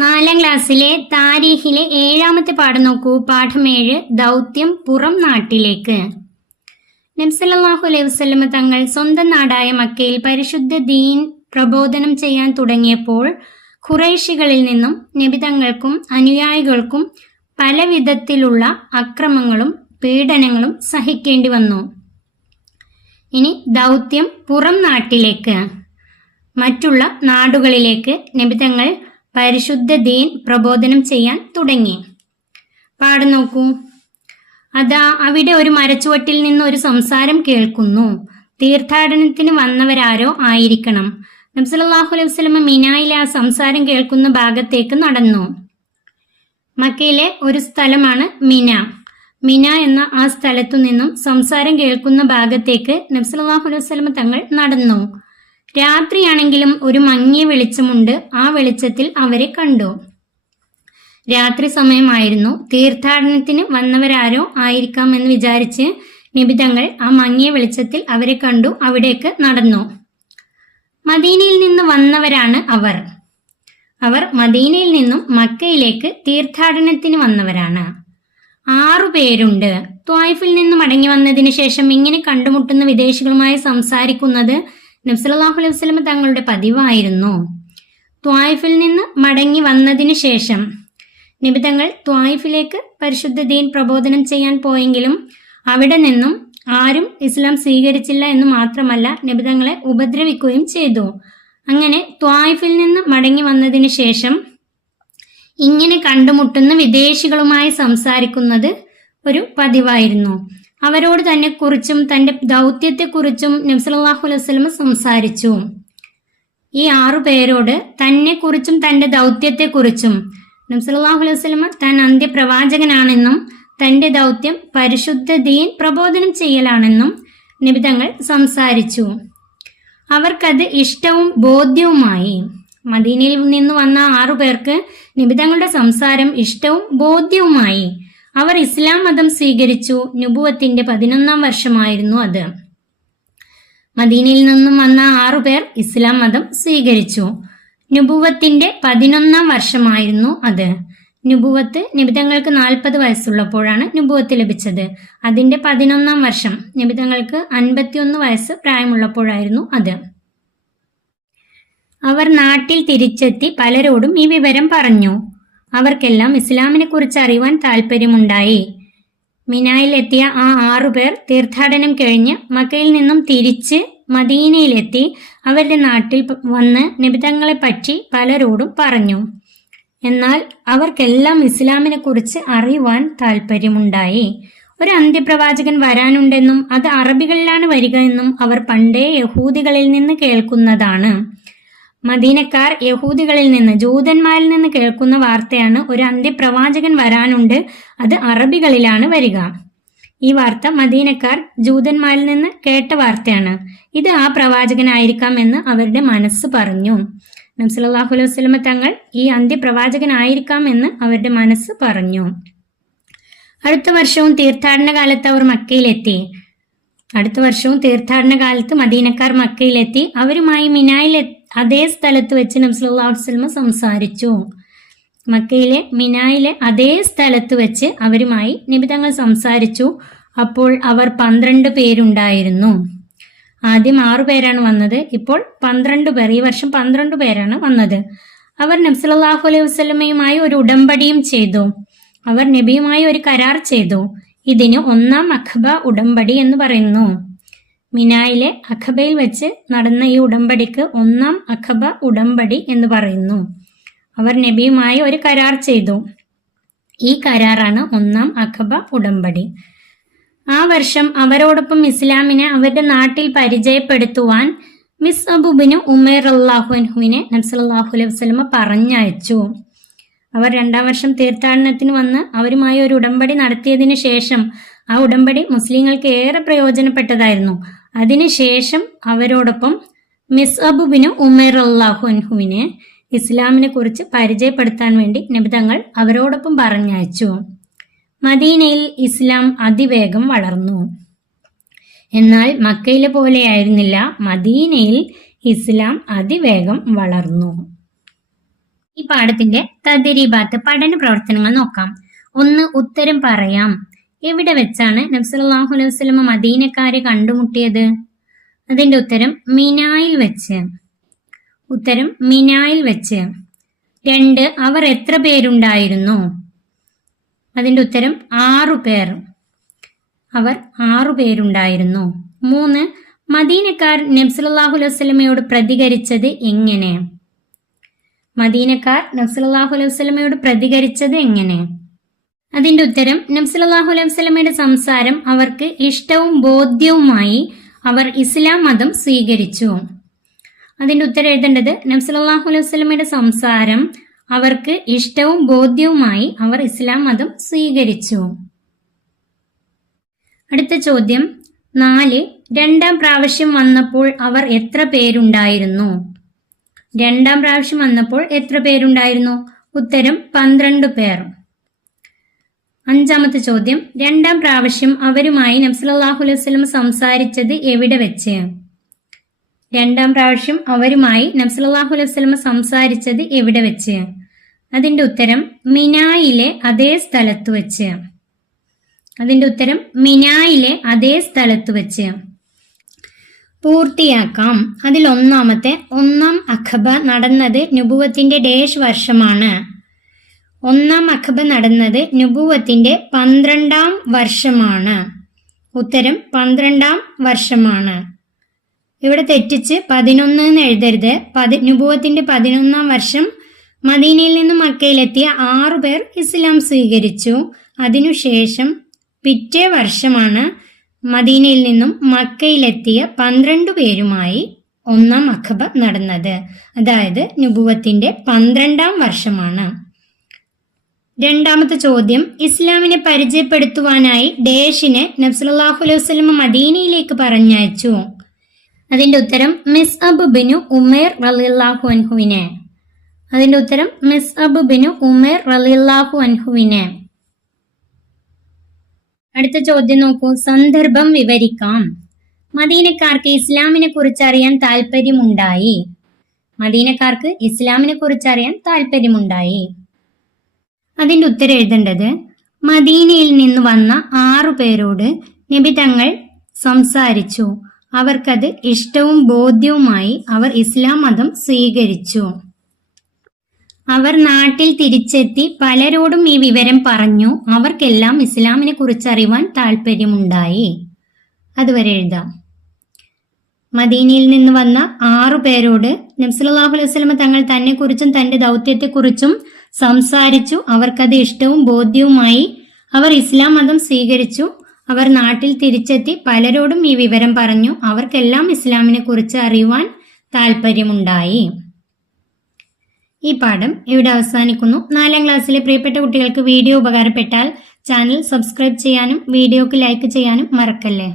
4ാം ക്ലാസ്സിലെ താരീഖിലെ 7ാമത്തെ പാഠം നോക്കൂ. പാഠം 7, ദൗത്യം പുറം നാട്ടിലേക്ക്. നബി സല്ലല്ലാഹു അലൈഹി വസല്ലം തങ്ങൾ സ്വന്തം നാടായ മക്കയിൽ പരിശുദ്ധ ദീൻ പ്രബോധനം ചെയ്യാൻ തുടങ്ങിയപ്പോൾ ഖുറൈശികളിൽ നിന്നും നബി തങ്ങൾക്കും അനുയായികൾക്കും പല വിധത്തിലുള്ള അക്രമങ്ങളും പീഡനങ്ങളും സഹിക്കേണ്ടി വന്നു. ഇനി ദൗത്യം പുറം നാട്ടിലേക്ക്, മറ്റുള്ള നാടുകളിലേക്ക് നബി തങ്ങൾ പരിശുദ്ധ ദീൻ പ്രബോധനം ചെയ്യാൻ തുടങ്ങി. പാഠം നോക്കൂ. അതാ അവിടെ ഒരു മരച്ചുവട്ടിൽ നിന്ന് ഒരു സംസാരം കേൾക്കുന്നു. തീർത്ഥാടനത്തിന് വന്നവരാരോ ആയിരിക്കണം. നബി സല്ലല്ലാഹു അലൈഹി വസല്ലം മിനായിലെ ആ സംസാരം കേൾക്കുന്ന ഭാഗത്തേക്ക് നടന്നു. മക്കയിലെ ഒരു സ്ഥലമാണ് മിന. മിന എന്ന ആ സ്ഥലത്തു നിന്നും സംസാരം കേൾക്കുന്ന ഭാഗത്തേക്ക് നബി സല്ലല്ലാഹു അലൈഹി വസല്ലം തങ്ങൾ നടന്നു. രാത്രിയാണെങ്കിലും ഒരു മങ്ങിയ വെളിച്ചമുണ്ട്. ആ വെളിച്ചത്തിൽ അവരെ കണ്ടു. രാത്രി സമയമായിരുന്നു. തീർത്ഥാടനത്തിന് വന്നവരാരോ ആയിരിക്കാമെന്ന് വിചാരിച്ച് നബി തങ്ങൾ ആ മങ്ങിയ വെളിച്ചത്തിൽ അവരെ കണ്ടു. അവിടേക്ക് നടന്നു. മദീനയിൽ നിന്ന് വന്നവരാണ് അവർ. മദീനയിൽ നിന്നും മക്കയിലേക്ക് തീർത്ഥാടനത്തിന് വന്നവരാണ്. 6 പേരുണ്ട്. ത്വായിഫിൽ നിന്ന് മടങ്ങി വന്നതിന് ശേഷം ഇങ്ങനെ കണ്ടുമുട്ടുന്ന വിദേശികളുമായി സംസാരിക്കുന്നത് നബി സല്ലല്ലാഹു അലൈഹി വസല്ലം തങ്ങളുടെ പതിവായിരുന്നു. ത്വായിഫിൽ നിന്ന് മടങ്ങി വന്നതിന് ശേഷം നബി തങ്ങൾ ത്വായിഫിലേക്ക് പരിശുദ്ധ ദീൻ പ്രബോധനം ചെയ്യാൻ പോയെങ്കിലും അവിടെ നിന്നും ആരും ഇസ്ലാം സ്വീകരിച്ചില്ല എന്ന് മാത്രമല്ല, നബി തങ്ങളെ ഉപദ്രവിക്കുകയും ചെയ്തു. അങ്ങനെ ത്വായിഫിൽ നിന്ന് മടങ്ങി വന്നതിന് ശേഷം ഇങ്ങനെ കണ്ടുമുട്ടുന്ന വിദേശികളുമായി സംസാരിക്കുന്നത് ഒരു പതിവായിരുന്നു. അവരോട് തന്നെ കുറിച്ചും തന്റെ ദൗത്യത്തെക്കുറിച്ചും നബി സല്ലല്ലാഹു അലൈഹി വസല്ലം സംസാരിച്ചു. ഈ 6 പേരോട് തന്നെ കുറിച്ചും തന്റെ ദൗത്യത്തെക്കുറിച്ചും നബി സല്ലല്ലാഹു അലൈഹി വസല്ലം താൻ അന്ത്യപ്രവാചകനാണെന്നും തന്റെ ദൗത്യം പരിശുദ്ധ ദീൻ പ്രബോധനം ചെയ്യലാണെന്നും നബി തങ്ങൾ സംസാരിച്ചു. അവർക്കത് ഇഷ്ടവും ബോധ്യവുമായി. മദീനയിൽ നിന്ന് വന്ന 6 പേർക്ക് നബി തങ്ങളുടെ സംസാരം ഇഷ്ടവും ബോധ്യവുമായി. അവർ ഇസ്ലാം മതം സ്വീകരിച്ചു. നുബുവത്തിന്റെ 11ാം വർഷമായിരുന്നു അത്. മദീനയിൽ നിന്നും വന്ന 6 പേർ ഇസ്ലാം മതം സ്വീകരിച്ചു. നുബുവത്തിന്റെ 11ാം വർഷമായിരുന്നു അത്. നുബുവത്ത് നബി തങ്ങൾക്ക് 40 വയസ്സുള്ളപ്പോഴാണ് നുബുവത്ത് ലഭിച്ചത്. അതിന്റെ 11ാം വർഷം നബി തങ്ങൾക്ക് 51 വയസ്സ് പ്രായമുള്ളപ്പോഴായിരുന്നു അത്. അവർ നാട്ടിൽ തിരിച്ചെത്തി പലരോടും ഈ വിവരം പറഞ്ഞു. അവർക്കെല്ലാം ഇസ്ലാമിനെ കുറിച്ച് അറിയുവാൻ താല്പര്യമുണ്ടായി. മിനായിൽ എത്തിയ ആ 6 പേർ തീർത്ഥാടനം കഴിഞ്ഞ് മക്കയിൽ നിന്നും തിരിച്ച് മദീനയിലെത്തി അവരുടെ നാട്ടിൽ വന്ന് നബി തങ്ങളെ പറ്റി പലരോടും പറഞ്ഞു. എന്നാൽ അവർക്കെല്ലാം ഇസ്ലാമിനെ കുറിച്ച് അറിയുവാൻ താല്പര്യമുണ്ടായി. ഒരു അന്ത്യപ്രവാചകൻ വരാനുണ്ടെന്നും അത് അറബികളിലാണ് വരിക എന്നും അവർ പണ്ടേ യഹൂദികളിൽ നിന്ന് കേൾക്കുന്നതാണ്. മദീനക്കാർ യഹൂദികളിൽ നിന്ന്, ജൂതന്മാരിൽ നിന്ന് കേൾക്കുന്ന വാർത്തയാണ് ഒരു അന്ത്യപ്രവാചകൻ വരാനുണ്ട്, അത് അറബികളിലാണ് വരിക. ഈ വാർത്ത മദീനക്കാർ ജൂതന്മാരിൽ നിന്ന് കേട്ട വാർത്തയാണ്. ഇത് ആ പ്രവാചകനായിരിക്കാം എന്ന് അവരുടെ മനസ്സ് പറഞ്ഞു. നബി സല്ലല്ലാഹു അലൈഹി വസല്ലം തങ്ങൾ ഈ അന്ത്യപ്രവാചകനായിരിക്കാം എന്ന് അവരുടെ മനസ്സ് പറഞ്ഞു. അടുത്ത വർഷവും തീർത്ഥാടന കാലത്ത് അവർ മക്കയിലെത്തി. മദീനക്കാർ മക്കയിലെത്തി. അവരുമായി മിനായിൽ അതേ സ്ഥലത്ത് വെച്ച് നബി സല്ലല്ലാഹു അലൈഹി വസല്ലം സംസാരിച്ചു. മക്കയിലെ മിനായിലെ അതേ സ്ഥലത്ത് വെച്ച് അവരുമായി നബി തങ്ങൾ സംസാരിച്ചു. അപ്പോൾ അവർ 12 പേരുണ്ടായിരുന്നു. ആദ്യം 6 പേരാണ് വന്നത്. ഇപ്പോൾ 12 പേർ. ഈ വർഷം 12 പേരാണ് വന്നത്. അവർ നബി സല്ലല്ലാഹു അലൈഹി വസല്ലമയുമായി ഒരു ഉടമ്പടിയും ചെയ്തു. അവർ നബിയുമായി ഒരു കരാർ ചെയ്തു. ഇതിന് 1-ാം അഖബ ഉടമ്പടി എന്ന് പറയുന്നു. മിനായിലെ അഖബയിൽ വെച്ച് നടന്ന ഈ ഉടമ്പടിക്ക് 1-ാം അഖബ ഉടമ്പടി എന്ന് പറയുന്നു. അവർ നബിയുമായി ഒരു കരാർ ചെയ്തു. ഈ കരാറാണ് 1-ാം അഖബ ഉടമ്പടി. ആ വർഷം അവരോടൊപ്പം ഇസ്ലാമിനെ അവരുടെ നാട്ടിൽ പരിചയപ്പെടുത്തുവാൻ മിസ്അബ് ബിൻ ഉമൈർ റളിയല്ലാഹു അൻഹുവിനെ നബി സല്ലല്ലാഹു അലൈഹി വസല്ലം പറഞ്ഞയച്ചു. അവർ 2-ാം വർഷം തീർത്ഥാടനത്തിന് വന്ന് അവരുമായി ഒരു ഉടമ്പടി നടത്തിയതിനു ശേഷം ആ ഉടമ്പടി മുസ്ലിങ്ങൾക്ക് ഏറെ പ്രയോജനപ്പെട്ടതായിരുന്നു. അതിനുശേഷം അവരോടൊപ്പം മിസ്അബ് ബിൻ ഉമൈർ റളിയല്ലാഹു അൻഹുവിനെ ഇസ്ലാമിനെ കുറിച്ച് പരിചയപ്പെടുത്താൻ വേണ്ടി നബി തങ്ങൾ അവരോടൊപ്പം പറഞ്ഞയച്ചു. മദീനയിൽ ഇസ്ലാം അതിവേഗം വളർന്നു. എന്നാൽ മക്കയിലെ പോലെയായിരുന്നില്ല. മദീനയിൽ ഇസ്ലാം അതിവേഗം വളർന്നു. ഈ പാഠത്തിന്റെ തദ്രീബാത്ത് പഠന പ്രവർത്തനങ്ങൾ നോക്കാം. 1. ഉത്തരം പറയാം. എവിടെ വെച്ചാണ് നബി സല്ലല്ലാഹു അലൈഹി വസല്ലമ മദീനക്കാരെ കണ്ടുമുട്ടിയത്? അതിന്റെ ഉത്തരം മിനായിൽ വെച്ച്. ഉത്തരം മിനായിൽ വെച്ച്. 2. അവർ എത്ര പേരുണ്ടായിരുന്നു? അതിന്റെ ഉത്തരം 6 പേർ. അവർ 6 പേരുണ്ടായിരുന്നു. 3. മദീനക്കാർ നബി സല്ലല്ലാഹു അലൈഹി വസല്ലമയോട് പ്രതികരിച്ചത് എങ്ങനെ? മദീനക്കാർ നബി സല്ലല്ലാഹു അലൈഹി വസല്ലമയോട് പ്രതികരിച്ചത് എങ്ങനെ? അതിന്റെ ഉത്തരം നബി സല്ലല്ലാഹു അലൈഹി വസല്ലമയുടെ സംസാരം അവർക്ക് ഇഷ്ടവും ബോധ്യവുമായി അവർ ഇസ്ലാം മതം സ്വീകരിച്ചു. അതിന്റെ ഉത്തരം എഴുതേണ്ടത് നബി സല്ലല്ലാഹു അലൈഹി വസല്ലമയുടെ സംസാരം അവർക്ക് ഇഷ്ടവും ബോധ്യവുമായി അവർ ഇസ്ലാം മതം സ്വീകരിച്ചു. അടുത്ത ചോദ്യം 4. രണ്ടാം പ്രാവശ്യം വന്നപ്പോൾ അവർ എത്ര പേരുണ്ടായിരുന്നു? രണ്ടാം പ്രാവശ്യം വന്നപ്പോൾ എത്ര പേരുണ്ടായിരുന്നു? ഉത്തരം 12 പേർ. 5. ചോദ്യം രണ്ടാം പ്രാവശ്യം അവരുമായി നബി സല്ലല്ലാഹു അലൈഹി വസല്ലം സംസാരിച്ചത് എവിടെ വെച്ച്? രണ്ടാം പ്രാവശ്യം അവരുമായി നബി സല്ലല്ലാഹു അലൈഹി വസല്ലം സംസാരിച്ചത് എവിടെ വെച്ച്? അതിന്റെ ഉത്തരം മിനായിലെ അതേ സ്ഥലത്ത് വെച്ച്. അതിന്റെ ഉത്തരം മിനായിലെ അതേ സ്ഥലത്ത് വെച്ച്. പൂർത്തിയാക്കാം. അതിൽ ഒന്നാം അഖബ നടന്നത് നുബുവത്തിന്റെ ഡേഷ് വർഷമാണ്? ഒന്നാം അഖബ നടന്നത് നുബുവത്തിന്റെ 12ാം വർഷമാണ്. ഉത്തരം 12ാം വർഷമാണ്. ഇവിടെ തെറ്റിച്ച് 11 എന്ന് എഴുതരുത്. നുബുവത്തിന്റെ 11ാം വർഷം മദീനയിൽ നിന്നും മക്കയിലെത്തിയ 6 പേർ ഇസ്ലാം സ്വീകരിച്ചു. അതിനുശേഷം പിറ്റേ വർഷമാണ് മദീനയിൽ നിന്നും മക്കയിലെത്തിയ 12 പേരുമായി ഒന്നാം അഖബ നടന്നത്. അതായത് നുബുവത്തിന്റെ 12ാം വർഷമാണ്. 2. ചോദ്യം ഇസ്ലാമിനെ പരിചയപ്പെടുത്തുവാനായി ഡേഷിനെ നബി സല്ലല്ലാഹു അലൈഹി വസല്ലം മദീനയിലേക്ക് പറഞ്ഞയച്ചു. അതിന്റെ ഉത്തരം മിസ്അബ് ബിനു ഉമൈർ റളിയല്ലാഹു അൻഹുവിനെ. അതിന്റെ ഉത്തരം മിസ്അബ് ബിനു ഉമൈർ റളിയല്ലാഹു അൻഹുവിനെ. അടുത്ത ചോദ്യം നോക്കൂ. സന്ദർഭം വിവരിക്കാം. മദീനക്കാർക്ക് ഇസ്ലാമിനെ കുറിച്ച് അറിയാൻ താല്പര്യമുണ്ടായി. മദീനക്കാർക്ക് ഇസ്ലാമിനെ കുറിച്ച് അറിയാൻ താല്പര്യമുണ്ടായി. അതിന്റെ ഉത്തരം എഴുതേണ്ടത് മദീനയിൽ നിന്ന് വന്ന 6 പേരോട് നബി തങ്ങൾ സംസാരിച്ചു. അവർക്കത് ഇഷ്ടവും ബോധ്യവുമായി അവർ ഇസ്ലാം മതം സ്വീകരിച്ചു. അവർ നാട്ടിൽ തിരിച്ചെത്തി പലരോടും ഈ വിവരം പറഞ്ഞു. അവർക്കെല്ലാം ഇസ്ലാമിനെ കുറിച്ച് അറിയുവാൻ താല്പര്യമുണ്ടായി. അതുവരെ എഴുതാം. മദീനയിൽ നിന്ന് വന്ന 6 പേരോട് നബി സല്ലല്ലാഹു അലൈഹി വസല്ലം തങ്ങൾ തന്നെ കുറിച്ചും തന്റെ ദൗത്യത്തെക്കുറിച്ചും സംസാരിച്ചു. അവർക്കത് ഇഷ്ടവും ബോധ്യവുമായി അവർ ഇസ്ലാം മതം സ്വീകരിച്ചു. അവർ നാട്ടിൽ തിരിച്ചെത്തി പലരോടും ഈ വിവരം പറഞ്ഞു. അവർക്കെല്ലാം ഇസ്ലാമിനെ കുറിച്ച് അറിയുവാൻ താല്പര്യമുണ്ടായി. ഈ പാഠം ഇവിടെ അവസാനിക്കുന്നു. 4ാം ക്ലാസ്സിലെ പ്രിയപ്പെട്ട കുട്ടികൾക്ക് വീഡിയോ ഉപകാരപ്പെട്ടാൽ ചാനൽ സബ്സ്ക്രൈബ് ചെയ്യാനും വീഡിയോക്ക് ലൈക്ക് ചെയ്യാനും മറക്കല്ലേ.